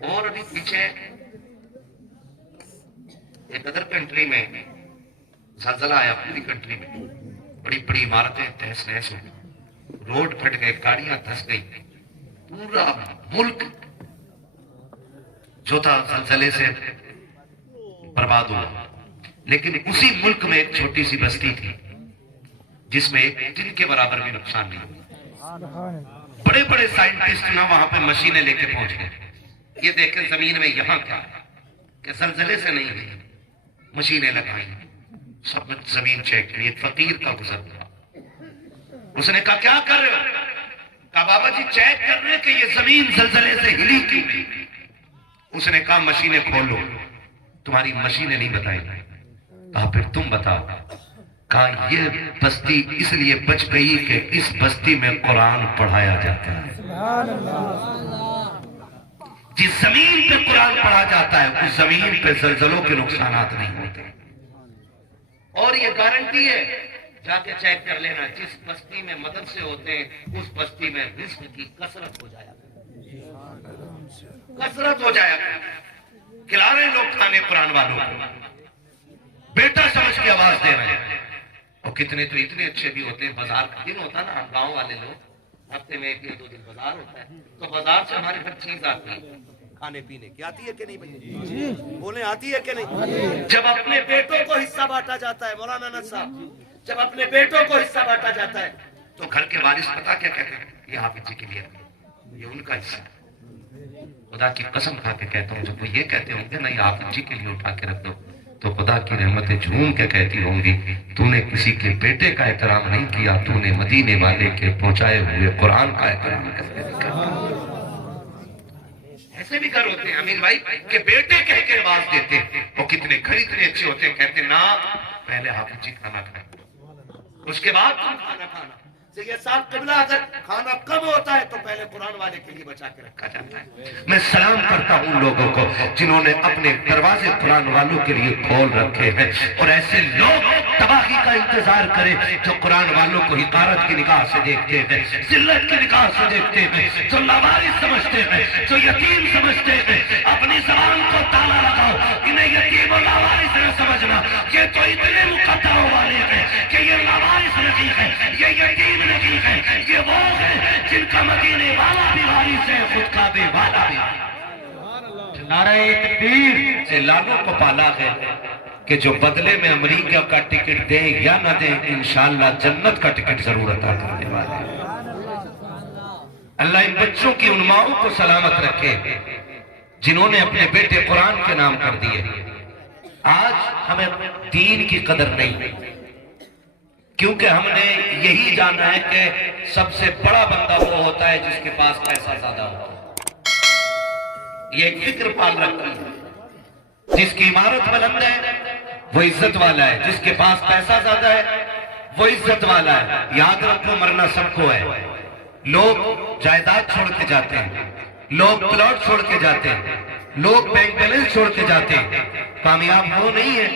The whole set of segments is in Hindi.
और अभी पीछे एक अदर कंट्री में ज़लज़ला आया, पूरी कंट्री में बड़ी बड़ी इमारतें तहस नहस हो गई, रोड फट गए, गाड़ियां धंस गई, पूरा मुल्क जो था ज़लज़ले से बर्बाद हुआ। लेकिन उसी मुल्क में एक छोटी सी बस्ती थी जिसमें एक दिन के बराबर भी नुकसान नहीं हुआ। बड़े बड़े साइंटिस्ट ना वहां पे मशीनें लेके पहुंच गए, ये देखें जमीन में यहां क्या कि ज़लज़ले से नहीं हुई, मशीनें लगाई, सब जमीन चेक की। एक फकीर का गुजर हुआ, उसने कहा क्या कर रहे हो? कहा बाबा जी चेक कर रहे कि ये जमीन ज़लज़ले से हिली क्यों नहीं। उसने कहा मशीनें खोलो। तुम्हारी मशीनें नहीं बताएंगी। कहा फिर तुम बताओ। कहा ये बस्ती इसलिए बच गई कि इस बस्ती में कुरान पढ़ाया जाता है। जिस जमीन पे कुरान पढ़ा जाता है उस जमीन पे ज़लज़लों के नुकसानात नहीं होते। और ये गारंटी है, जाके चेक कर लेना, जिस बस्ती में मदरसे होते हैं उस बस्ती में रिस्क की कसरत हो जाया, कसरत हो जाया। खिला रहे लोग खाने कुरान वालों को, बेटा समझ के आवाज दे रहे हैं। और कितने तो इतने अच्छे भी होते हैं। बाजार का दिन होता ना, गांव वाले लोग हफ्ते में 1 या 2 दिन बाजार होता है, तो बाजार से हमारे घर चीज आती है खाने पीने की। आती है कि नहीं भाई? बोले आती है कि नहीं? जब अपने बेटों को हिस्सा बांटा जाता है, मौलाना अनस साहब, जब अपने बेटों को हिस्सा बांटा जाता है तो घर के वारिस पता क्या कहते हैं? ये हाफिज जी के लिए, ये उनका हिस्सा। खुदा की कसम खा के कहता हूँ, जब वो ये कहते होंगे ना ये हाफिज जी के लिए उठा के रख दो, तो खुदा की रहमतें झूम के कहती होंगी तूने किसी के बेटे का एहतराम नहीं किया, तूने मदीने वाले के पहुंचाए हुए कुरान का एहतराम करके देखा। ऐसे भी घर होते हैं अमीर भाई के बेटे कह के आवाज देते हैं, वो कितने घर इतने अच्छे होते हैं, कहते ना पहले हाफिज जी खाना खाए उसके बाद तुम खाना खाना। ये साहब किबला, अगर खाना कम होता है तो पहले कुरान वाले के लिए बचा के रखा जाता है। मैं सलाम करता हूँ उन लोगों को जिन्होंने अपने दरवाजे कुरान वालों के लिए खोल रखे हैं, और ऐसे लोग तबाही का इंतजार करें जो कुरान वालों को हिकारत की निगाह से देखते हैं, जिल्लत की निगाह से देखते हैं, जो लावारिस समझते हैं, जो यतीम समझते हैं। अपनी जबान को ताला लगाओ, इन्हें यतीम और लावारिस न समझना। ये तो इतने मुकद्दरों वाले हैं कि ये लावारिस नहीं है, ये यतीम नहीं है, ये वो है जिनका मदीने वाला भी वारिस है, खुद काबे वाला भी। नारे तकबीर से लालों को पाला है कि जो बदले में अमेरिका का टिकट दे या ना दे, इंशाअल्लाह जन्नत का टिकट जरूर अता करने वाले। अल्लाह इन बच्चों की उन माओं को सलामत रखे जिन्होंने अपने बेटे कुरान के नाम कर दिए। आज हमें दीन की कदर नहीं, क्योंकि हमने यही जाना है कि सबसे बड़ा बंदा वो होता है जिसके पास पैसा ज्यादा होता है। ये एक फिक्र पाल रखी है, जिसकी इमारत बुलंद है वो इज्जत वाला है, जिसके पास पैसा ज्यादा है वो इज्जत वाला है। याद रखो मरना सबको है। लोग जायदाद छोड़ के जाते हैं, लोग प्लॉट छोड़ के जाते हैं, लोग बैंक बैलेंस छोड़ के जाते हैं। कामयाब वो नहीं है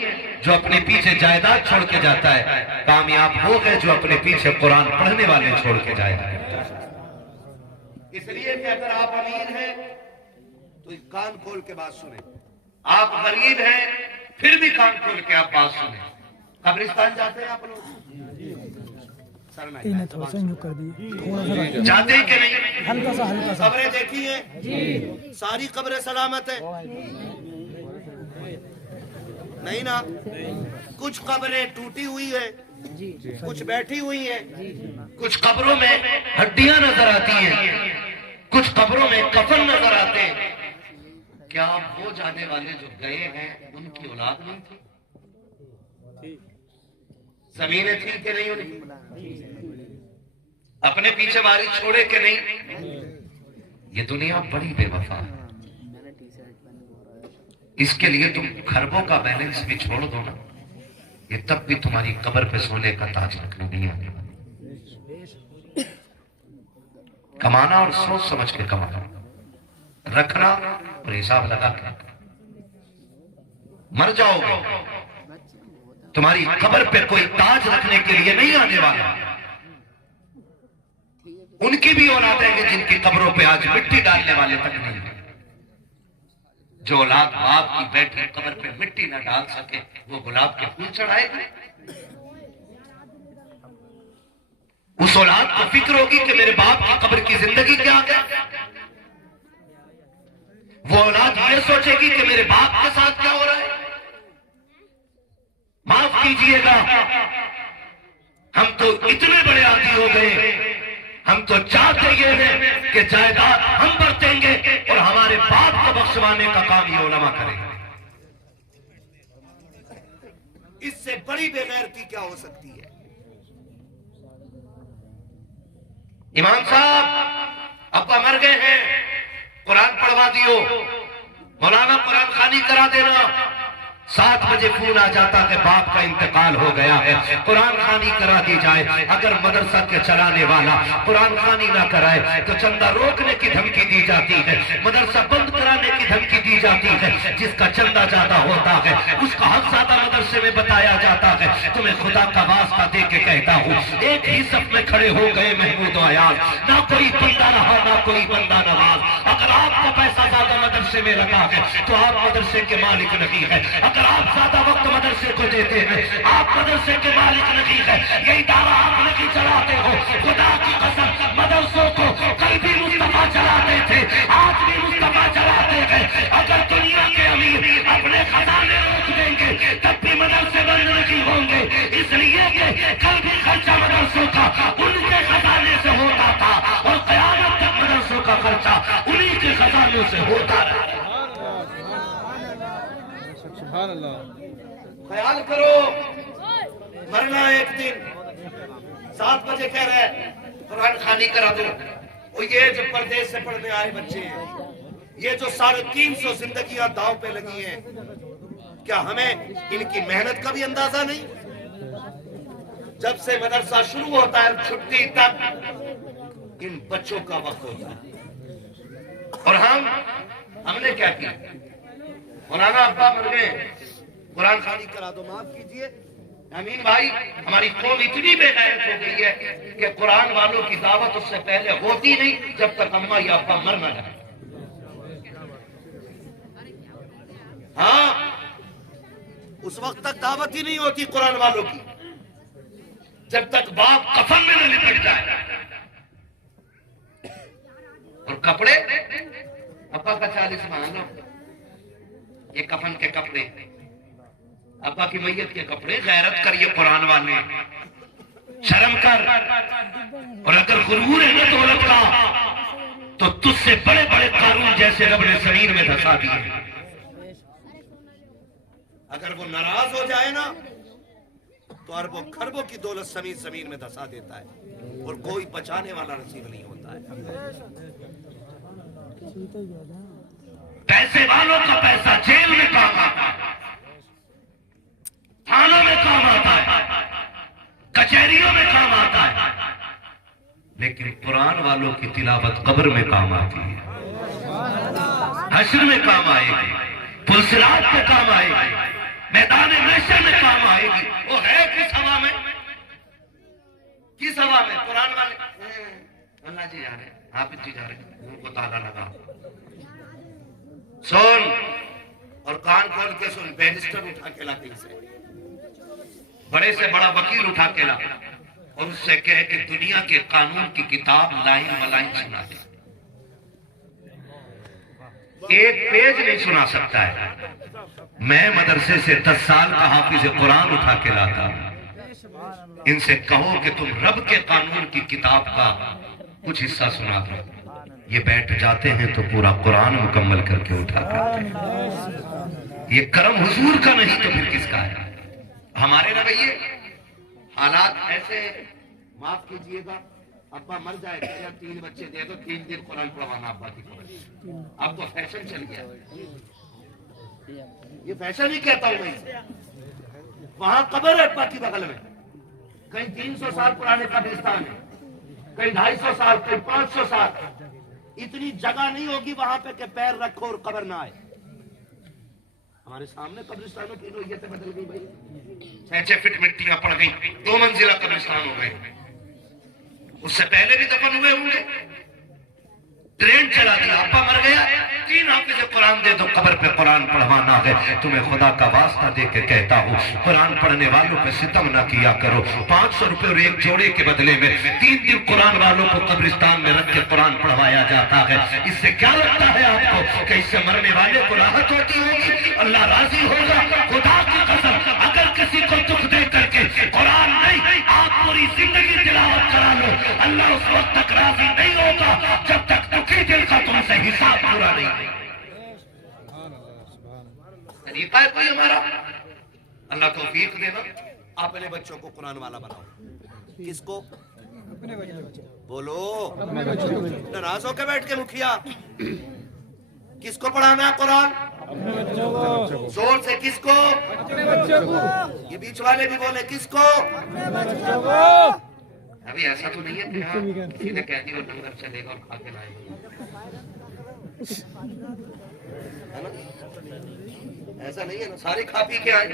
जो अपने पीछे जायदाद छोड़ के जाता है, कामयाब वो है जो अपने पीछे कुरान पढ़ने वाले छोड़ के जाए। इसलिए कि अगर आप अमीर हैं तो कान खोल के बात सुने, आप गरीब हैं फिर भी कान खोल के आप बात सुने। कब्रिस्तान जाते हैं आप लोग? थोड़ा सा कर दिए, जाते हैं कि नहीं? हल्का सा कब्रें देखी है? सारी कब्रें सलामत है? नहीं ना, कुछ कब्रें टूटी हुई है, कुछ बैठी हुई है, कुछ कब्रों में हड्डियां नजर आती हैं, कुछ कब्रों में कफन नजर आते हैं। क्या वो जाने वाले जो गए हैं उनकी औलाद नहीं थी? जमीनें थी कि नहीं उनकी? अपने पीछे वारिस छोड़े कि नहीं? ये दुनिया बड़ी बेवफा है। इसके लिए तुम खरबों का बैलेंस भी छोड़ दो ना, ये तब भी तुम्हारी कब्र पे सोने का ताज रखने नहीं आने वाला। कमाना और सोच समझ के कमाना, रखना और हिसाब लगा के। मर जाओगे, तुम्हारी कब्र पे कोई ताज रखने के लिए नहीं आने वाला। उनकी भी औलाद है जिनकी कब्रों पे आज मिट्टी डालने वाले तक नहीं है। जो औलाद बाप की बैठी कब्र पे मिट्टी न डाल सके वो गुलाब के फूल चढ़ाएगी? उस औलाद को फिक्र होगी कि मेरे बाप की कब्र की जिंदगी क्या है? वो औलाद ये सोचेगी कि मेरे बाप के साथ क्या हो रहा है? माफ कीजिएगा, हम तो इतने बड़े आदी हो गए, हम तो चाहते ये हैं कि जायदाद हम बरतेंगे और हमारे बाप को बख्शवाने का काम ये उलमा करेंगे। इससे बड़ी बेगैरती क्या हो सकती है? इमाम साहब अब्बा मर गए हैं, कुरान पढ़वा दियो, मौलाना कुरान खानी करा देना। 7 बजे फोन आ जाता कि बाप का इंतकाल हो गया है, कुरान खानी करा दी जाए। अगर मदरसा के चलाने वाला कुरान खानी ना कराए तो चंदा रोकने की धमकी दी जाती है, मदरसा बंद कराने की धमकी दी जाती है। जिसका चंदा ज्यादा होता है उसका हक ज्यादा मदरसे में बताया जाता है। तुम्हें खुदा का वास्ता दे के कहता हूँ, एक ही सफ में खड़े हो गए महमूद अयाज, ना कोई बंदा रहा ना कोई बंदा नवाज। अगर आपका पैसा ज्यादा मदरसे में लगा है तो आप मदरसे के मालिक नहीं है। अगर आप ज्यादा वक्त मदरसे को देते हैं आप मदरसे के मालिक नहीं है। ये इदारा आप नहीं चलाते हो। खुदा की कसम, मदरसों को कल भी मुस्तफा चलाते थे, आज भी मुस्तफा चलाते हैं। अगर दुनिया के अमीर अपने खजाने रोक देंगे तब भी मदरसे बंद नहीं होंगे, इसलिए कि कल भी खर्चा मदरसों का उनके खजाने से होता था और कयामत तक मदरसों का खर्चा उन्हीं के खजानों से होता रहा। ख्याल करो, मरना एक दिन। 7 बजे कह रहे कुरान खानी करा दो। और ये जो परदेश से पढ़ने आए बच्चे हैं, ये जो 350 जिंदगियां दांव पे लगी हैं, क्या हमें इनकी मेहनत का भी अंदाजा नहीं? जब से मदरसा शुरू होता है छुट्टी तक इन बच्चों का वक्त होता है। और हमने क्या किया? मौलाना अब्बा मर गए, कुरान खानी करा दो, माफ कीजिए। अमीन भाई, हमारी कौम इतनी बेगैरत हो गई है कि कुरान वालों की दावत उससे पहले होती नहीं जब तक अम्मा या अब्बा मर न जाए। हाँ, उस वक्त तक दावत ही नहीं होती कुरान वालों की जब तक बाप कफन में न लिपट जाए। और कपड़े अब्बा का 40 मान लो, ये कफन के कपड़े, अब्बा की मैयत के कपड़े। गैरत कर ये कुरान वाले, शर्म कर। और अगर गुरूर है ना दौलत का तो तुझसे बड़े बड़े कानून जैसे रब ने जमीन में धसा दिए। अगर वो नाराज हो जाए ना तो अरबों खरबों की दौलत जमीन में धसा देता है और कोई बचाने वाला नसीब नहीं होता है। पैसे वालों का पैसा जेल में काम आता है, थानों में काम आता है, कचहरियों में काम आता है, लेकिन कुरान वालों की तिलावत कब्र में काम आती है, हश्र में काम आएगी, पुलसिरात में काम आएगी, मैदान महशर में काम आएगी। वो है किस हवा में? किस हवा में? कुरान वाले अल्लाह जी जा रहे, हाफिज जी जा रहे, उनको ताला लगा। सुन और कान खोल के सुन, बैरिस्टर उठा के ला कहीं से, बड़े से बड़ा वकील उठा के ला और उससे कहे कि दुनिया के कानून की किताब लाइन मलाइन सुना दे। एक पेज नहीं सुना सकता है। मैं मदरसे से 10 साल का हाफिज कुरान उठा के लाता हूं। इनसे कहो कि तुम रब के कानून की किताब का कुछ हिस्सा सुना दो, ये बैठ जाते हैं तो पूरा कुरान मुकम्मल करके उठा करते हैं। ये करम हुजूर का नहीं तो फिर किसका है? हमारे रवैये हालात ऐसे। माफ कीजिएगा, अब्बा मर जाए तो यार 3 बच्चे दे दो, 3 दिन कुरान पढ़वाना अब्बा की खबर। अब तो फैशन चल गया, ये फैशन ही कहता हूं मैं। वहां कब्र है अब्बा की बगल में, कहीं 300 साल पुराने कब्रिस्तान है, कहीं 250 साल, कहीं 500 साल। इतनी जगह नहीं होगी वहां पे कि पैर रखो और कब्र ना आए। हमारे सामने कब्रिस्तानों की नोयतें बदल गई भाई। 6 फीट मिट्टियां पड़ गई, 2 मंजिला कब्रिस्तान हो गए। उससे पहले भी दफन हुए होंगे। ट्रेन चला दिया, अब्बा मर गया, 3 तीन हाफिज कुरान दे दो, कब्र पे कुरान पढ़वाना है। तुम्हें खुदा का वास्ता दे के कहता हूँ, कुरान पढ़ने वालों पे सितम न किया करो। 500 रुपए और एक जोड़े के बदले में 3 दिन कुरान वालों को कब्रिस्तान में रख के कुरान पढ़वाया जाता है। इससे क्या लगता है आपको कि इससे मरने वाले को राहत होती होगी? अल्लाह राजी होगा? खुदा की कसम, अगर किसी को दुख दे करके कुरान नहीं आप पूरी जिंदगी तिलावत करा लो, अल्लाह उस वक्त तक राजी नहीं होगा जब तक दुखी दिल का तुमसे हिसाब पूरा नहीं। तरीका है कोई हमारा? अल्लाह तौफीक देना। अपने बच्चों को कुरान वाला बनाओ। किसको? बोलो, नाराज होकर बैठ के मुखिया, किसको पढ़ाना है कुरान? जोर से किसको? ये बीच वाले भी बोले किसको? अभी ऐसा तो नहीं है कि हाँ सीधे कह दी और लंगर चलेगा और खा के लाएगा, है ना? ऐसा नहीं है ना, सारे खा पी के आए।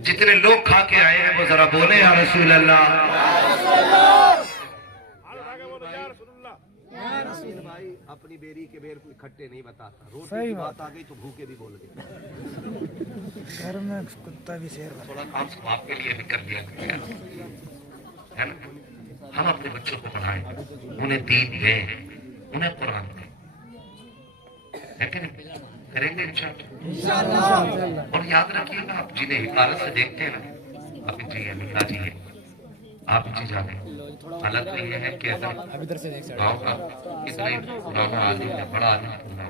जितने लोग खा के आए हैं वो जरा बोले या रसूल अल्लाह। भाई अपनी बेरी के बेर कोई खट्टे नहीं बताता। रोटी की बात आ गई तो भूखे भी बोल गए। घर में कुत्ता भी शेर थोड़ा काम स्वाब के लिए भी कर दिया है ना। हम अपने बच्चों को पढ़ाएं, उन्हें दीन दें, उन्हें कुरान दें, है कि नहीं? करेंगे इंशाअल्लाह। और याद रखिएगा, आप जिन्हें हिफाजत से देखते हैं ना, आप जी है, मिल्ला जी है, आप जी जाने। हालत तो ये है कि अगर गाँव का कितना ही पुराना आदमी है, बड़ा आदमी है,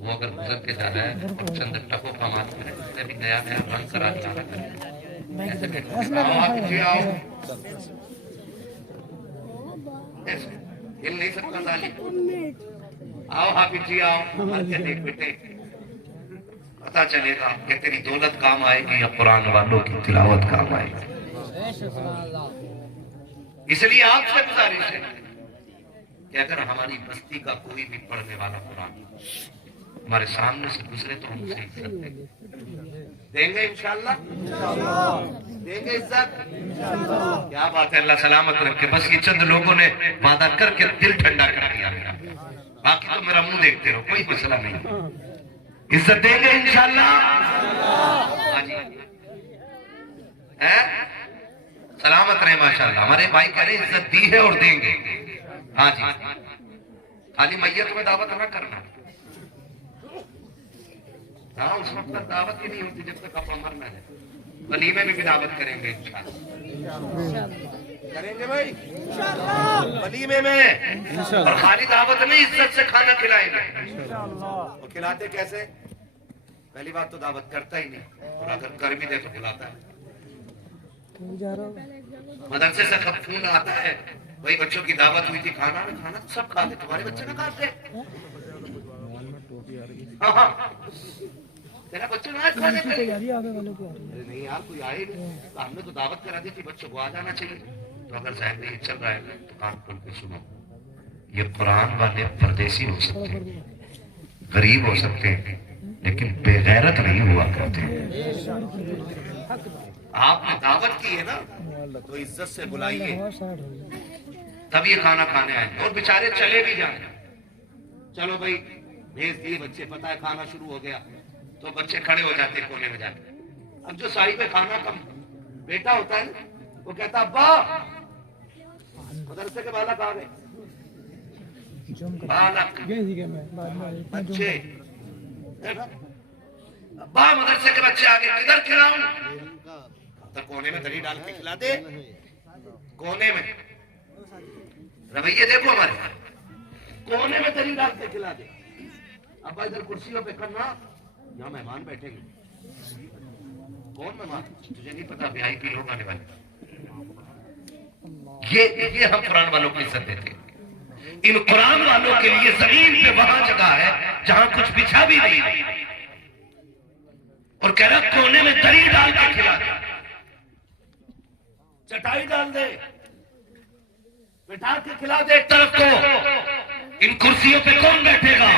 वो अगर गुजर के जा रहा है और चंद टकों का मालूम है, उसने भी नया नया रंग करा दिया हिल नहीं सकता साली। आओ हाफिज जी आओ, देख बेटे, पता चलेगा कि तेरी दौलत काम आएगी या कुरान वालों की तिलावत काम आएगी। इसलिए आपसे गुजारिश है कि अगर हमारी बस्ती का कोई भी पढ़ने वाला कुरान हमारे सामने से गुजरे तो हम उसे इज्जत देंगे इंशाअल्लाह, देंगे इज्जत। क्या बात है, अल्लाह सलामत रखे। बस ये चंद लोगों ने वादा करके दिल ठंडा कर दिया मेरा, बाकी तो मेरा मुंह देखते रहो, कोई मसला नहीं। इज्जत देंगे इंशाअल्लाह। हाँ जी, है सलामत रहे माशाअल्लाह। हमारे भाई कह रहे इज्जत दी है और देंगे। हाँ जी, खाली मैयत में दावत ना करना। हाँ, उस वक्त तक दावत ही नहीं होती जब तक आप मर ना जाए। वलीमे में भी दावत करेंगे इंशाअल्लाह, करेंगे भाई वलीमे में। और खाली दावत नहीं, इज्जत से खाना खिलाएंगे। और खिलाते कैसे? पहली बात तो दावत करता ही नहीं, और अगर कर भी दे तो खिलाता है। मदरसे से कब फोन आता है, वही बच्चों की दावत हुई थी, खाना ना खाना सब खाते, तुम्हारे बच्चे ना खाते। हाँ हाँ, तेरा बच्चे ना खाने पे नहीं यार, कोई आए नहीं, तो हमने तो दावत करा दी थी, बच्चों को आ जाना चाहिए। तो अगर जहन में ये चल रहा है तो कान खोल के सुनो, ये कुरान वाले परदेसी हो सकते हैं, गरीब हो सकते हैं, लेकिन बेगैरत नहीं हुआ करते। आपने दावत की है ना, तो इज्जत से बुलाइए, तब ये खाना खाने आए। और बेचारे चले भी जाए, चलो भाई भेज दिए बच्चे, पता है खाना शुरू हो गया, तो बच्चे खड़े हो जाते कोने में जाके। अब जो साई पे खाना कम बेटा होता है ना, वो कहता अब्बा मदरसे के बालक आ गए, बालक बच्चे, अब्बा मदरसे के बच्चे आ गए, किधर खिलाऊं? तो कोने में दही डाल के खिला दे, कोने में। रवैये देखो हमारे, कोने में दही डाल के खिला दे। अब इधर कुर्सियों पे करना, यहाँ मेहमान बैठेंगे। कौन मेहमान? तुझे नहीं पता, वीआईपी लोग आने वाले। ये हम कुरान वालों को इज्जत देते हैं। इन कुरान वालों के लिए जमीन पे वहां जगह है जहां कुछ बिछा भी नहीं, और कह रहा कोने में दही डाल के खिला दे, चटाई डाल दे, बिठा के खिला दे। एक तरफ को इन कुर्सियों पे कौन बैठेगा?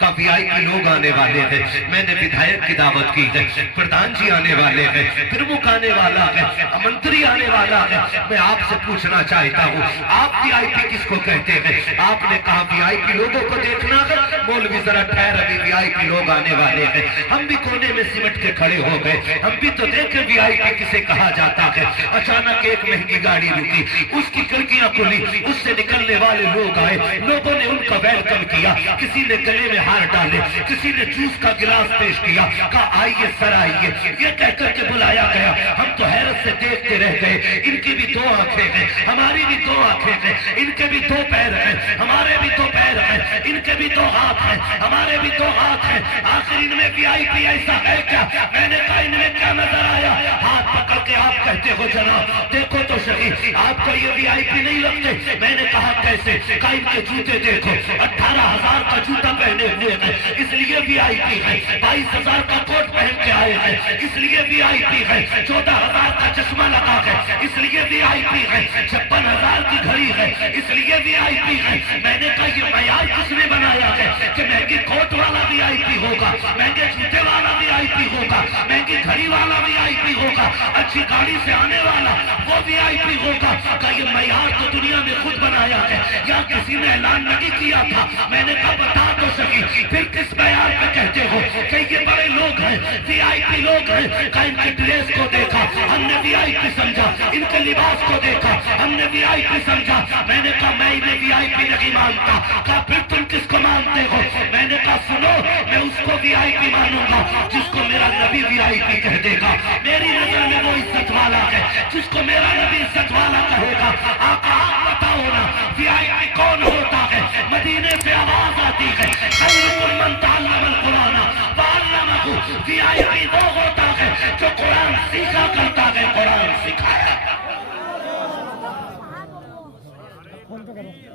का वीआईपी लोग आने वाले हैं, मैंने विधायक की दावत की है, प्रधान जी आने वाले हैं, प्रमुख आने वाला है, मंत्री आने वाला है। मैं आपसे पूछना चाहता हूँ, आप वीआईपी किसको कहते हैं? आपने कहा वीआईपी लोगों को देखना है, मौलवी जरा ठहर, अभी वीआईपी लोग आने वाले हैं। हम भी कोने में सिमट के खड़े हो गए, हम भी तो देखे वीआईपी किसे कहा जाता है। अचानक एक महंगी गाड़ी रुकी, उसकी खिड़कियां खुली, उससे निकलने वाले लोग आए, लोगों ने उनका वेलकम किया, किसी ने गले में हार डाले, किसी ने जूस का गिलास पेश किया, कहा आइए सर आइए, ये कहकर के बुलाया गया। हम तो हैरत से देखते रह गए। इनकी भी दो आंखें हैं, हमारी भी दो आंखें हैं, इनके भी दो पैर हैं, हमारे भी दो पैर हैं, इनके भी दो हाथ हैं, हमारे भी दो हाथ हैं। आखिर इनमें वीआईपी ऐसा है क्या? मैंने कहा इनमें क्या नजर आया? हाथ पकड़ के आप कहते हो जनाब देखो तो सही, आपको ये वीआईपी नहीं लगते? मैंने कहा कैसे? कहा इनके जूते देखो, 18,000 का जूता पहने हुए हैं इसलिए वीआईपी है, 22,000 का कोट पहन के आए हैं इसलिए वीआईपी है, 14,000 का चश्मा लगा है इसलिए वीआईपी है, 56,000 की घड़ी है इसलिए वीआईपी है। मैंने कहा ये मयार किसने बनाया है कि महंगी कोट वाला वीआईपी होगा, महंगे जूते वाला वीआईपी होगा, महंगी घड़ी वाला वीआईपी होगा, अच्छी गाड़ी से आने वाला वो वीआईपी होगा? का ये मयार तो दुनिया में खुद बनाया है या किसी ने ऐलान नहीं किया था? मैंने कहा बता तो सकी, फिर किस मयार पे कहते हो कि ये बड़े लोग हैं, वीआईपी लोग हैं? का इनके ड्रेस को देखा हमने वीआईपी समझा, इनके लिबास को देखा हमने वीआईपी समझा। मैंने कहा मैं इन्हें वीआईपी नहीं मानता। कहा फिर तुम किसको मानते हो? मैंने कहा सुनो, मैं उसको वीआईपी मानूंगा जिसको मेरा नबी वीआईपी कह देगा। मेरी नजर में वो इज्जत वाला है जिसको मेरा नबी इज्जत वाला कहेगा। आका आप बताओ ना वीआईपी कौन होता है? मदीने से आवाज आती है खैरुकुम मन तअल्लमल कुरान वअल्लमहु। वीआईपी वो होता है जो कुरान सीखा करता है, कुरान सिखाया।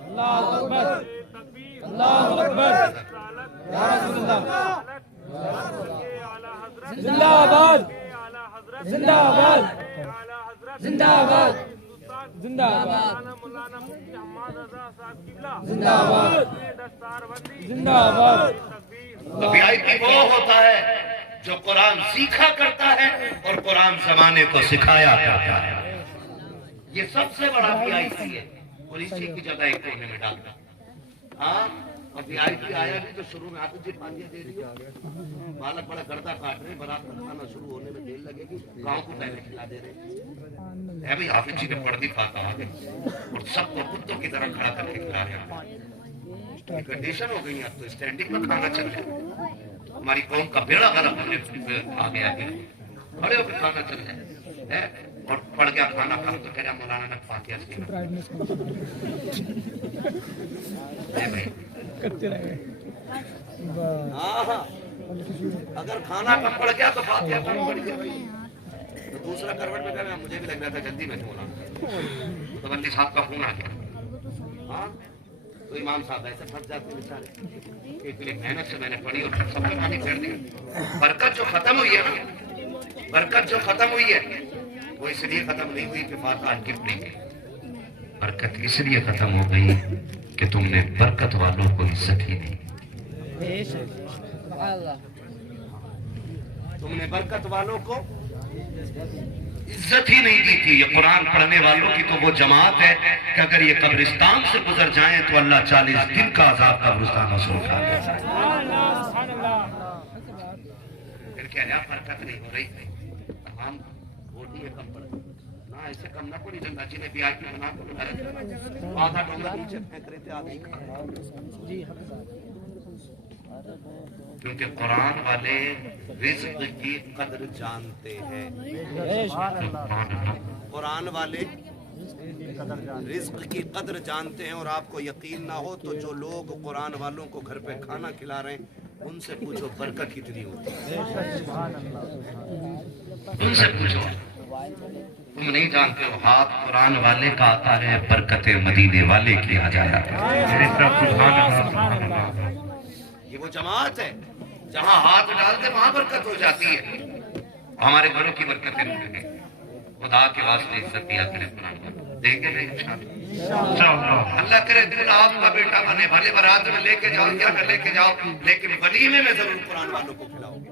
अल्लाहु अकबर, अल्लाहु अकबर, या रसूलल्लाह, जिंदाबाद जिंदाबाद जिंदाबाद जिंदाबाद जिंदाबाद जिंदाबाद। वीआईपी वो होता है जो कुरान सीखा करता है और कुरान जमाने को सिखाया करता है। ये सबसे बड़ा वीआईपी है और इसी की जगह एक कोने में डालता। हाँ, और वीआईपी आया भी तो शुरू में आते जी पालियां दे रही है, बालक बड़ा गर्दा काट रहे, बारात का खाना शुरू होने में देर लगेगी, गांव को पहले खिला दे रहे है भाई। हाफिज जी ने पर्दी फाता आ गए और सबको कुत्तों की तरह खड़ा करके खिला रहे हैं। कंडीशन हो गई, अब तो स्टैंडिंग में खाना चल रहा है। हमारी कौम का बेड़ा गलत आ गया है, खड़े होकर खाना चल रहा है और पड़ गया खाना खा तो कह रहा मौलाना ने फातिहा अगर खाना कम पड़ गया तो फातिहा कम पड़ गया भाई। तो दूसरा करवट में कहा मुझे भी लग रहा था जल्दी में मौलाना, तो बंदी साहब का फोन आ गया। हाँ, तो इमाम साहब ऐसे फंस जाते बेचारे, एक मेहनत से मैंने पढ़ी और सब पानी कर दिया। बरकत जो खत्म हुई है ना, बरकत जो खत्म हुई है वो इसलिए खत्म नहीं हुई कि फातिहा गिफ्ट नहीं की। बरकत इसलिए खत्म हो गई कि तुमने बरकत वालों को इज्जत ही नहीं, तुमने बरकत वालों को इज्जत ही नहीं दी थी। ये कुरान पढ़ने वालों की तो वो जमात है कि अगर ये कब्रिस्तान से गुजर जाएं तो अल्लाह 40 दिन का अज़ाब कब्रिस्तान से उठा ले। फिर कह रहा बरकत नहीं हो रही, तमाम वोटी है कम पड़ ना, ऐसे कम ना पड़ी। गंगा जी ने भी आज बना को आधा डोंगा नीचे फेंक रहे थे आदमी, क्योंकि कुरान वाले रिज़्क़ की कदर जानते हैं। कुरान वाले रिज़्क़ की कदर जानते हैं। और आपको यकीन ना हो तो जो लोग कुरान वालों को घर पे खाना खिला रहे हैं उनसे पूछो बरकत कितनी होती है, उनसे पूछो। तुम नहीं जानते हो, हाथ कुरान वाले का आता है, बरकत मदीने वाले की आ जाया। ये वो जमात है जहां हाथ डालते वहां बरकत हो जाती है। हमारे घरों की बरकतें खुदा के वास्ते इज्जत दिया करें, कुरान देंगे नहीं इंशाअल्लाह। अल्लाह करे दिल आपका बेटा बने, भले बारात में लेके जाओ या न लेके जाओ, लेकिन वलीमे में जरूर कुरान वालों को खिलाओगे,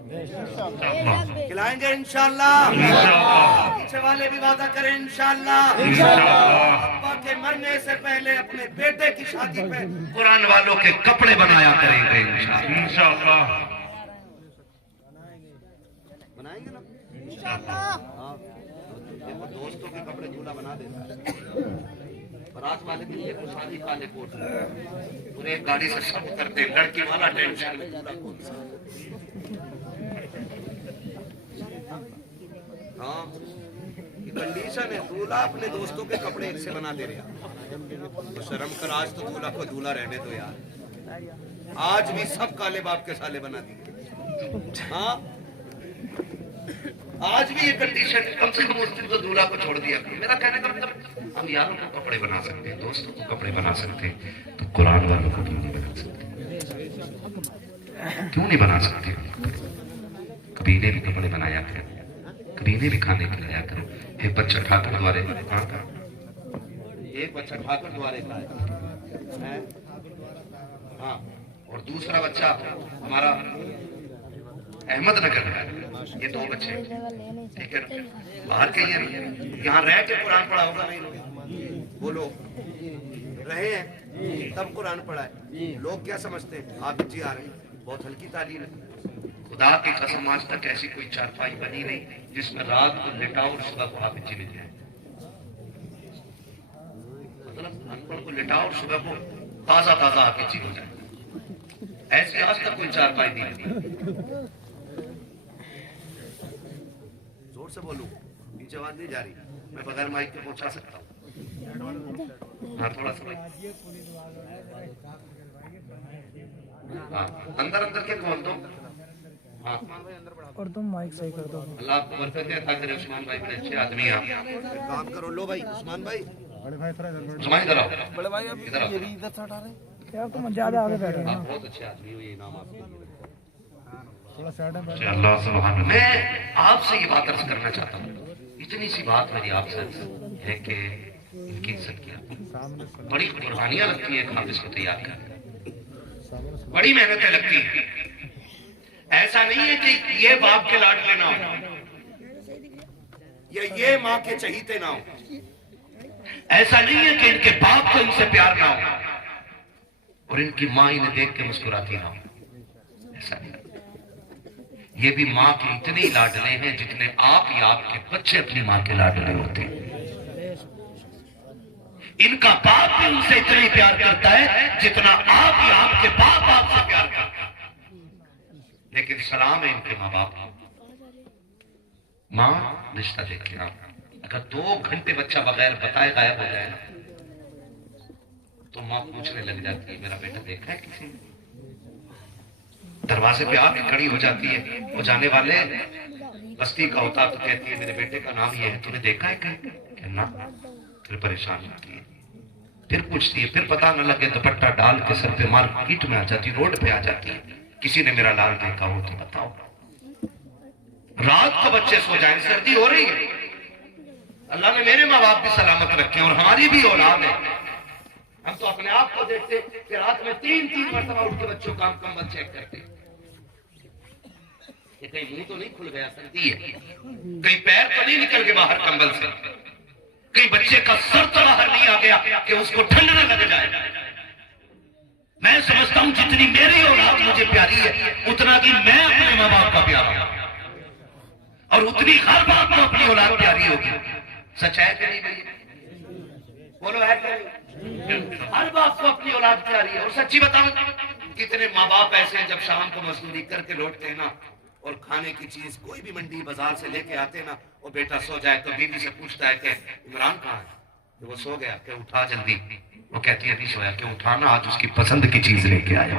खिलाएंगे इंशाअल्लाह। पीछे वाले भी वादा करें इंशाअल्लाह। अब्बा के मरने से पहले अपने बेटे की शादी पे कुरान वालों के कपड़े बनाया करेंगे इंशाअल्लाह। बनाएंगे ना इंशाअल्लाह। देखो दोस्तों के कपड़े दूल्हा बना देता है, बारात वाले दिन देखो शादी काले कोट पूरे एक गाड़ी से सब उतरते, लड़की वाला टेंशन में दूल्हा कौन सा। हाँ ये कंडीशन है, दूल्हा अपने दोस्तों के कपड़े एक से बना दे रहा, तो शर्म कर, आज तो दूल्हा को दूल्हा रहने दो यार। आज भी सब काले बाप के साले बना दिए। हाँ आज भी ये कंडीशन, कम से कम उस दिन तो दूल्हा को छोड़ दिया। मेरा कहने का मतलब हम यारों को कपड़े बना सकते हैं, दोस्तों को कपड़े बना सकते हैं, तो कुरान वालों को क्यों नहीं बना सकते? क्यों नहीं बना सकते? कबीले भी कपड़े बनाया करो, कबीले भी खाने खिलाया करो। एक बच्चा ठाकुर द्वारे, एक बच्चा ठाकुर द्वारे का है, हाँ, और दूसरा बच्चा हमारा अहमदनगर है। ये दो बच्चे ठीक है, बाहर के ये यहाँ रह के कुरान पढ़ा होगा नहीं लोग? बोलो रहे हैं तब कुरान पढ़ा है। लोग क्या समझते हैं, आप जी आ रहे हैं, बहुत हल्की तालीम है। खुदा की कसम आज तक ऐसी कोई चारपाई बनी नहीं जिसमें रात को लिटाओ और सुबह को हाफिज जी मिल जाए। मतलब अनपढ़ को लिटाओ और सुबह को ताजा ताजा हाफिज जी हो जाए, ऐसी आज तक कोई चारपाई नहीं बनी। जोर से बोलूं, पीछे आवाज नहीं जा रही, मैं बगैर माइक के पहुंचा सकता हूँ। हाँ थोड़ा सा हाँ, अंदर अंदर के खोल दो। हाँ और तुम माइक सही कर दो। अल्लाह आपको बरकत दे। करे उस्मान भाई बड़े अच्छे आदमी हैं, काम करो। लो भाई उस्मान भाई, उस्मान इधर आओ, बड़े भाई इधर आओ। यार तुम ज्यादा आगे बैठ रहे हो। बहुत अच्छे आदमी हो, ये इनाम आपके लिए। थोड़ा साइड में बैठ। अल्लाह सुभान। मैं आपसे ये बात अर्ज करना चाहता हूँ, इतनी सी बात मेरी आपसे है कि इनकी इज्जत किया, बड़ी कुर्बानियां लगती है हाफिज को तैयार करने, बड़ी मेहनतें लगती हैं। ऐसा नहीं है कि ये बाप के लाडले ना हो या ये माँ के चहीते ना हो, ऐसा नहीं है कि इनके बाप को इनसे प्यार ना हो और इनकी माँ इन्हें देख के मुस्कुराती ना हो, ऐसा नहीं। ये भी माँ के इतने लाडले हैं जितने आप या आपके बच्चे अपनी माँ के लाडले होते हैं। इनका बाप भी उनसे इतना ही प्यार करता है जितना आप या आपके बाप आपसे प्यार करता है। लेकिन सलाम है इनके माँ बाप, माँ रिश्ता देख के आओ। अगर 2 घंटे बच्चा बगैर बताए गायब हो जाए ना, तो माँ पूछने लग जाती है मेरा बेटा देखा है किसी ने? दरवाजे पे आके खड़ी हो जाती है, वो जाने वाले बस्ती का होता तो कहती है मेरे बेटे का नाम ये है, तूने देखा है कहीं? ना। फिर परेशान होती है, फिर पूछती है, फिर पता न लगे दुपट्टा डाल के सर पे मार्केट में आ जाती, रोड पे आ जाती है, किसी ने मेरा लाल देखा हो तो बताओ। रात को बच्चे सो जाए, सर्दी हो रही है, अल्लाह ने मेरे माँ बाप भी सलामत रखे और हमारी भी औलाद है। हम तो अपने आप को देखते कि रात में 3-3 मरतबा उठ के बच्चों का कंबल चेक करते, कहीं मुंह तो नहीं खुल गया, सर्दी है, कहीं पैर तो नहीं निकल के बाहर कंबल से, कहीं बच्चे का सर तो बाहर नहीं आ गया कि उसको ठंड न लग जाए। मैं समझता हूं जितनी मेरी औलाद मुझे प्यारी है उतना कि मैं अपने माँ बाप का प्यारा हूं, और उतनी हर बाप को अपनी औलाद प्यारी होगी। सच है कि नहीं भाई? बोलो है कि हर बाप को अपनी औलाद प्यारी है। और सच्ची बताऊं, कितने माँ बाप ऐसे हैं जब शाम को मजदूरी करके लौटते हैं ना और खाने की चीज कोई भी मंडी बाजार से लेके आते हैं ना, वो बेटा सो जाए तो बीवी से पूछता है कि इमरान कहाँ है? तो वो सो गया, कि उठा जल्दी। वो कहती है नहीं सोया, कि उठाना, आज उसकी पसंद की चीज लेके आया,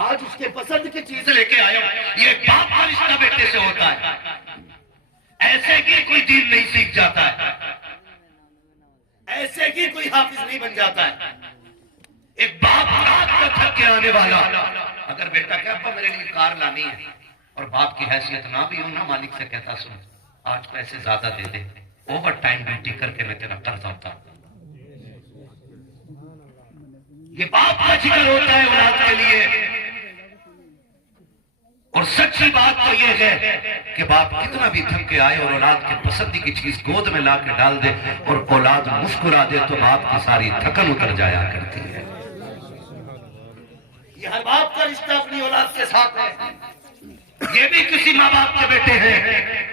आज उसके पसंद की चीज लेके आया। ये बाप का रिश्ता बेटे से होता है, ऐसे की कोई दीन नहीं सीख जाता है, ऐसे की कोई हाफिज नहीं बन जाता है। एक बाप रात को थक के आने वाला, अगर बेटा कहता मेरे लिए कार लानी है और बाप की हैसियत ना भी हो ना, मालिक से कहता सुन आज पैसे ज्यादा दे दे, ओवर टाइम ड्यूटी करके मैं तेरा कर्जा उतार। ये बाप का जिक्र होता है औलाद के लिए। और सच्ची बात तो यह है कि बाप कितना भी थक के आए और औलाद की पसंदी की चीज गोद में ला के डाल दे और औलाद मुस्कुरा दे तो बाप की सारी थकन उतर जाया करती है। ये हर बाप का रिश्ता अपनी औलाद के साथ है। ये भी किसी माँ बाप के बेटे हैं।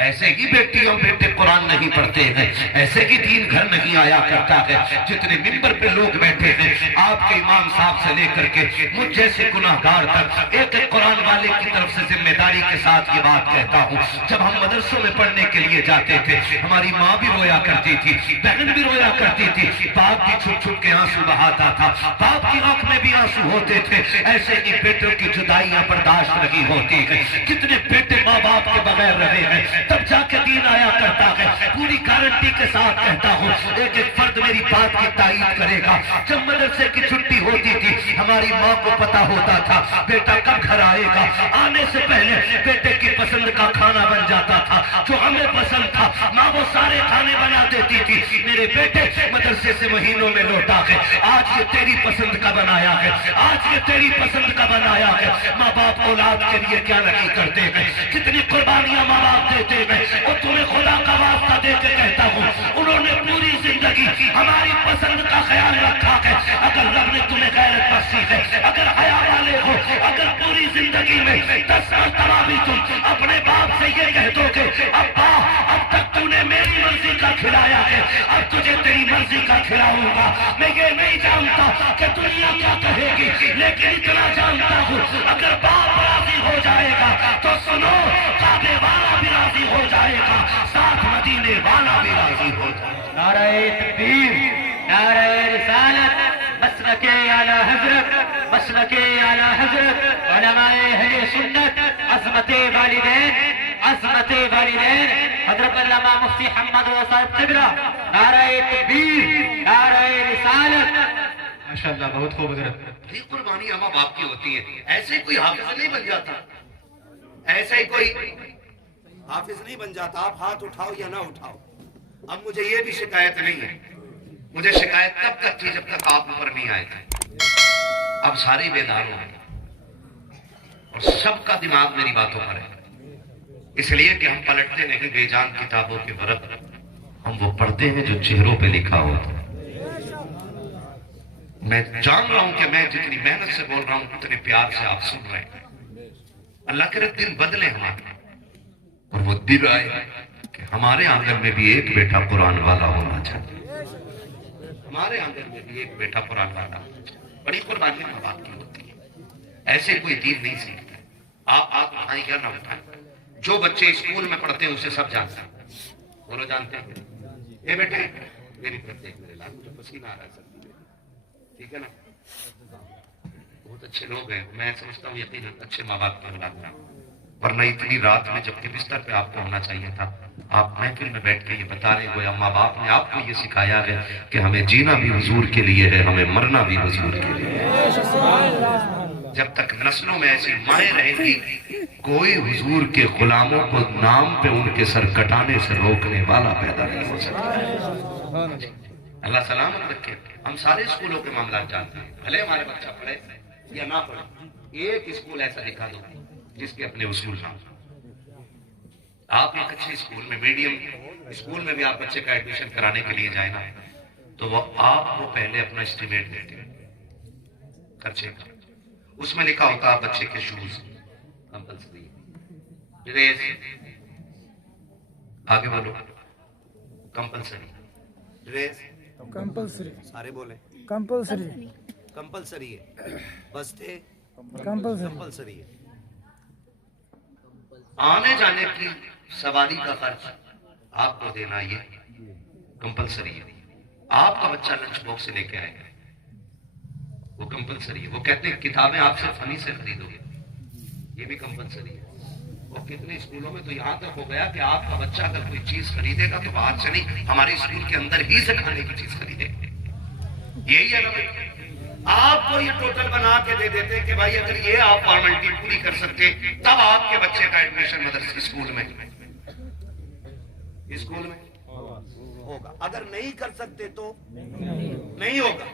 ऐसे ही बेटी और बेटे कुरान नहीं पढ़ते हैं, ऐसे ही दीन घर नहीं आया करता है। जितने मिंबर पे लोग बैठे हैं, आपके इमाम साहब से लेकर के मुझ जैसे गुनाहगार तक, एक एक कुरान वाले की तरफ से जिम्मेदारी के साथ ये बात कहता हूँ। जब हम मदरसों में पढ़ने के लिए जाते थे, हमारी माँ भी रोया करती थी, बहन भी रोया करती थी, बाप भी छुप छुप के आंसू बहाता था, बाप की आंख में भी आंसू होते थे। ऐसे ही बेटों की जुदाइयां बर्दाश्त नहीं होती है। कितने बेटे माँ बाप के बगैर रहे हैं, तब जाके दीन आया करता है। पूरी गारंटी के साथ कहता हूँ, एक एक फर्द मेरी बात की तारीफ करेगा। जब मदरसे की छुट्टी होती थी, हमारी माँ को पता होता था बेटा कब घर आएगा। आने से पहले बेटे की पसंद का खाना बन जाता था, जो हमें पसंद था माँ वो सारे खाने बना देती थी। मेरे बेटे मदरसे से महीनों में लौटा है, आज ये तेरी पसंद का बनाया है, आज ये तेरी पसंद का बनाया है। माँ बाप औलाद के लिए क्या नहीं करते हैं, कितनी कुर्बानियां माँ बाप देते हैं। और तुम्हें खुदा का वास्ता देके कहता हूँ, उन्होंने पूरी जिंदगी हमारी पसंद का ख्याल रखा है। अगर रब ने तुम्हें गैरत बख्शी है, अगर हया वाले हो, अगर पूरी जिंदगी में 10 मरतबा भी तुम अपने बाप से ये कह दो कि अब्बा अब तक तूने मेरी मर्जी का खिलाया है, अब तुझे तेरी मर्जी का खिलाऊंगा। मैं ये नहीं जानता कि दुनिया क्या कहेगी, लेकिन इतना जानता हूँ अगर बाप राजी हो जाएगा तो सुनो, काबे वाला भी राजी हो जाएगा, साथ मदीने वाला भी राजी हो जाएगा। नारे तकबीर, नारे रिसालत, मसलके आला हजरत, मसलके आला हजरत, उलमाए अहले सुन्नत, अज़मते वालिदैन, अज़मते वालिदैन, हजरत अल्लामा मुफ्ती हम्मद साहब किबला। नारे तकबीर, नारे रिसालत। माशाअल्लाह, बहुत खूब हजरत। ये कुर्बानी माँ बाप की होती है। ऐसे कोई हाफिज नहीं बन जाता, ऐसे ही कोई हाफिज नहीं बन जाता। आप हाथ उठाओ या ना उठाओ, अब मुझे ये भी शिकायत नहीं है। मुझे शिकायत तब तक थी जब तक आप ऊपर नहीं आए थे। अब सारे बेदार हो गए और सबका दिमाग मेरी बातों पर है, इसलिए कि हम पलटते नहीं बेजान किताबों के वरक, हम वो पढ़ते हैं जो चेहरों पे लिखा होता है। मैं जान रहा हूं कि मैं जितनी मेहनत से बोल रहा हूं उतने प्यार से आप सुन रहे हैं। अल्लाह करे दिन बदले हमारे, और वो दिन आए कि हमारे आंगन में भी एक बेटा कुरान वाला होना चाहिए, हमारे आंगन में भी एक बेटा कुरान वाला। बड़ी कुर्बानी माँ बाप की होती है, ऐसे कोई दीन नहीं सीखता। आप उठाएं क्या ना उठाएं, जो बच्चे स्कूल में पढ़ते हैं उसे सब जानते हैं। बोलो जानते हैं? ये बेटे मेरी तरफ देख, मेरे लाल मुझे पसीना आ रहा है, ठीक है ना? बहुत अच्छे लोग हैं, मैं समझता हूँ यकीनन अच्छे माँ बाप के औलाद हैं। वरना इतनी रात में जबकि बिस्तर पे आपको होना चाहिए था, आप महफिल में बैठ के ये बता रहे हो, माँ बाप ने आपको ये सिखाया है कि हमें जीना भी हुजूर के लिए है, हमें मरना भी हुजूर के लिए है। जब तक नस्लों में ऐसी माएँ रहेंगी, कोई हुजूर के गुलामों को नाम पे उनके सर कटाने से रोकने वाला पैदा नहीं हो सकता। अल्लाह सलामत रखे। हम सारे स्कूलों के मामला जानते हैं, भले हमारे बच्चा पढ़े या ना पढ़े। एक स्कूल ऐसा दिखा दो जिसके अपने उसूल ना। आप एक अच्छे स्कूल में, मीडियम स्कूल में भी आप बच्चे का एडमिशन कराने के लिए जाए ना, तो वो आपको पहले अपना एस्टिमेट देते हैं खर्चे का। उसमें लिखा होता है बच्चे के शूज कंपल्सरी, ड्रेस आगे बोलो कंपल्सरी, ड्रेस कंपल्सरी, सारे बोले कंपल्सरी, कंपल्सरी है, बस्ते कंपल्सरी है। आने जाने की सवारी का खर्च आपको देना, ये कंपल्सरी है। आपका बच्चा लंच बॉक्स से लेके आएगा, वो कंपल्सरी है। वो कहते हैं किताबें आप सिर्फ फनी से खरीदोगे, ये भी कंपल्सरी है। और कितने स्कूलों में तो यहाँ तक हो गया कि आपका बच्चा अगर कोई चीज खरीदेगा तो बाहर से नहीं, हमारे स्कूल के अंदर ही से खाने की चीज खरीदेगा। यही है ना, आपको ये टोटल बना के दे देते कि भाई अगर ये आप फॉर्मेलिटी पूरी कर सकते तब आपके बच्चे का एडमिशन मदरसे स्कूल में। स्कूल में होगा, अगर नहीं कर सकते तो नहीं होगा,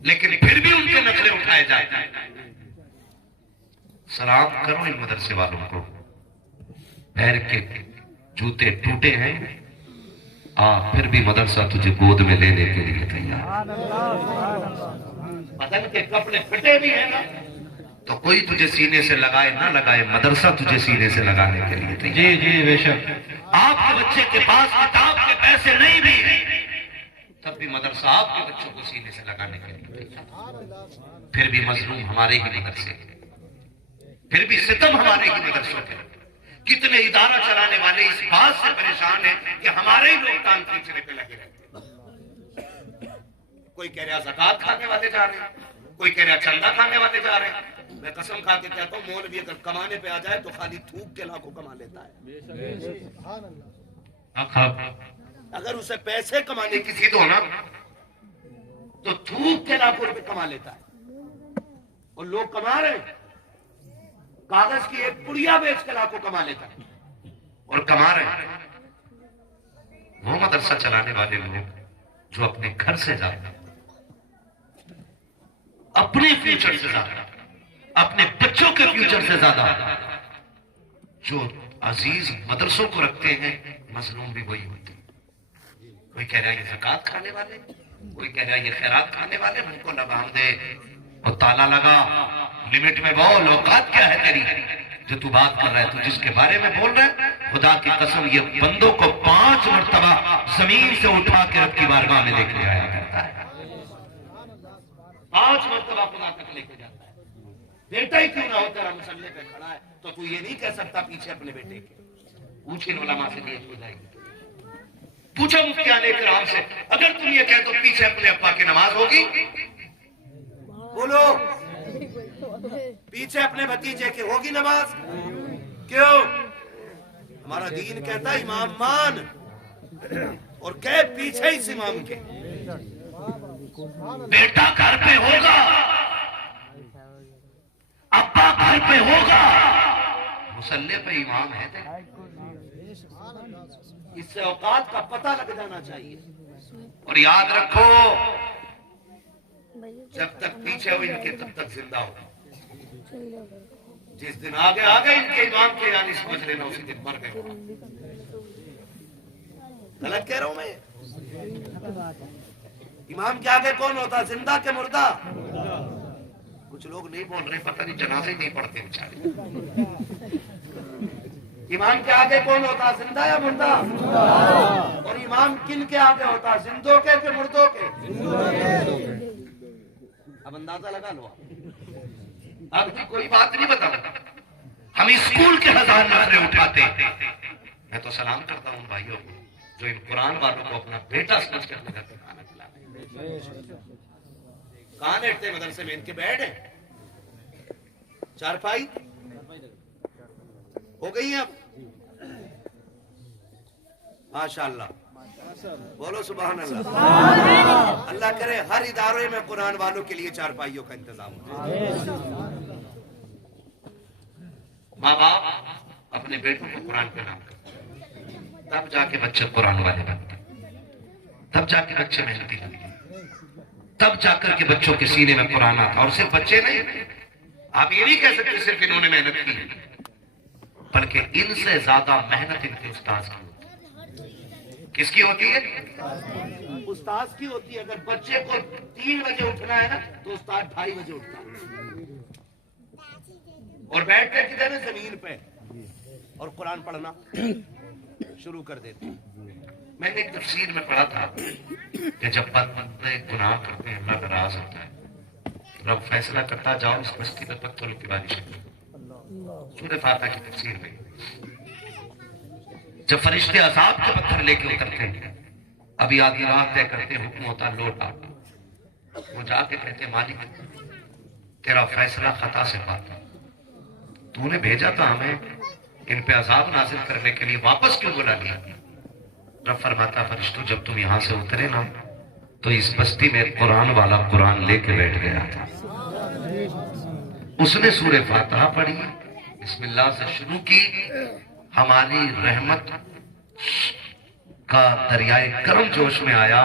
लेकिन फिर भी उनके नखरे उठाए जाते हैं। सलाम करो इन मदरसे वालों को, पैर के जूते टूटे हैं, फिर भी मदरसा तुझे गोद में लेने के लिए तैयार। बदन के कपड़े फिटे भी हैं ना, तो कोई तुझे सीने से लगाए ना लगाए, मदरसा तुझे सीने से लगाने के लिए तैयार। जी जी बेशक। आपके बच्चे के पास किताब के पैसे नहीं भी, तब भी मदरसा आपके बच्चों को सीने से लगाने के लिए तैयार। फिर भी मजलूम हमारे ही मदरसे, फिर भी सितम हमारे ही मदरसों के। कितने इदारा चलाने वाले इस बात से परेशान हैं कि हमारे ही लोग कान खींचने पे लगे रहते हैं। कोई कह रहा ज़कात खाने वाले जा रहे हैं, कोई कह रहा चंदा खाने वाले जा रहे हैं। मैं कसम खा के कहता हूँ, मौलवी अगर कमाने पे आ जाए तो खाली थूक के लाखों कमा लेता है। अगर उसे पैसे कमाने की जिद हो ना, तो थूक के लाखों रुपए कमा लेता है। और लोग कमा रहे हैं, कागज की एक पुड़िया बेच के लाखों कमा लेता है। और कमा रहे हैं वो मदरसा चलाने वाले लोग जो अपने घर से ज्यादा, अपने फ्यूचर से ज्यादा, अपने बच्चों के फ्यूचर से ज्यादा जो अजीज मदरसों को रखते हैं, मजलूम भी वही होते हैं। कोई कह रहा है ये ज़कात खाने वाले, कोई कह रहा है ये खैरात खाने वाले, उनको लगाम दे और ताला लगा, लिमिट में बोल। औकात क्या है तेरी जो तू बात कर रहा है? तू जिसके बारे में बोल रहा है, खुदा की कसम ये बंदों को 5 मरतबा जमीन से उठा के रब की बारगाह में लेके जाया करता है। 5 मरतबा खुदा तक लेके जाता है। बेटा ही क्यों ना हो, तेरा मुसल्ले पे खड़ा है तो तू ये नहीं कह सकता पीछे अपने बेटे के। पूछ इन उलमा से नियत हो जाएगी। पूछो मुफ्तियाने किराम से, अगर तुम ये कह तो पीछे अपने अब्बा की नमाज होगी? बोलो, पीछे अपने भतीजे के होगी नमाज? क्यों? हमारा दीन कहता है इमाम मान, और कह पीछे इस इमाम के। बेटा घर पे होगा, अब्बा घर पे होगा, मुसल्ले पे इमाम है। इससे औकात का पता लग जाना चाहिए। और याद रखो, जब तक पीछे हो इनके तब तक जिंदा हो। जिस दिन आगे आ गए इनके इमाम के, यानी समझ लेना उसी दिन मर गए। गलत कह रहा हूं मैं? इमाम के आगे कौन होता, जिंदा के मुर्दा? कुछ लोग नहीं बोल रहे, पता नहीं जनाजे नहीं पढ़ते बेचारे। इमाम के आगे कौन होता, जिंदा या मुर्दा? और इमाम किन के आगे होता, जिंदों के कि मुर्दों के? अब अंदाजा लगा लो। अब भी कोई बात नहीं बता। हम स्कूल के 1000 नखरे उठाते। मैं तो सलाम करता हूँ भाइयों को जो इन कुरान वालों को अपना बेटा समझ कर अपने घर पे खाना खिलाते। कहाँ लेटते मदरसे में? इनके बेड है, चारपाई हो गई है अब। माशाअल्लाह, बोलो सुभान अल्लाह। अल्लाह करे हर इदारे में कुरान वालों के लिए चारपाइयों का इंतजाम हो। माँ बाप अपने बेटों को कुरान पे नाम करते, तब जाके बच्चे कुरान वाले बनते, तब जाके बच्चे मेहनती बनते, तब जाकर के बच्चों के सीने में कुरान आता। और सिर्फ बच्चे नहीं, आप ये नहीं कह सकते सिर्फ इन्होंने मेहनत की, बल्कि इनसे ज्यादा मेहनत इनके उस्ताद की होती है। किसकी होती है? उस्ताद की होती है। अगर बच्चे को 3 बजे उठना है ना, तो उस्ताद 2:30 बजे उठता है और बैठते किधर है? जमीन पे, और कुरान पढ़ना शुरू कर देते। मैंने एक तफसीर में पढ़ा था कि जब बंदे गुनाह करते हैं, अल्लाह नाराज होता है, रब फैसला करता, जाओ इस बस्ती में पत्थरों की बारिश करो। सूरह फातिहा की तफसीर में जब फरिश्ते अज़ाब के पत्थर लेके उतरते हैं, अभी आधी रात तय करते, हुक्म होता लौट आ। वो जाके कहते मालिक तेरा फैसला खता से पाता, तूने भेजा था हमें इन पे अजाब नाजिल करने के लिए, वापस क्यों बुला लिया? रब फरमाता फरिश्तों जब तुम यहां से उतरे ना, तो इस बस्ती में कुरान वाला कुरान लेके बैठ गया था। उसने सूरह फातिहा पढ़ी, बिस्मिल्लाह से शुरू की, हमारी रहमत का दरियाए करम जोश में आया,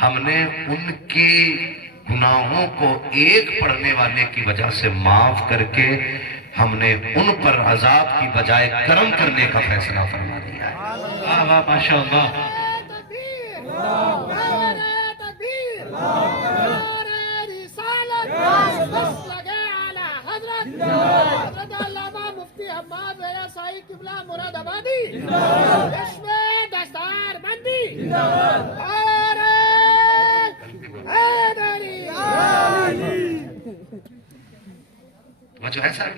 हमने उनके गुनाहों को एक पढ़ने वाले की वजह से माफ करके हमने उन पर अजाब की बजाय करम करने का फैसला फरमा दिया है। वाह वाह माशाअल्लाह। मुफ्ती अब्बास साई किबला मुरादाबादी दस्तार बंदी जो है सर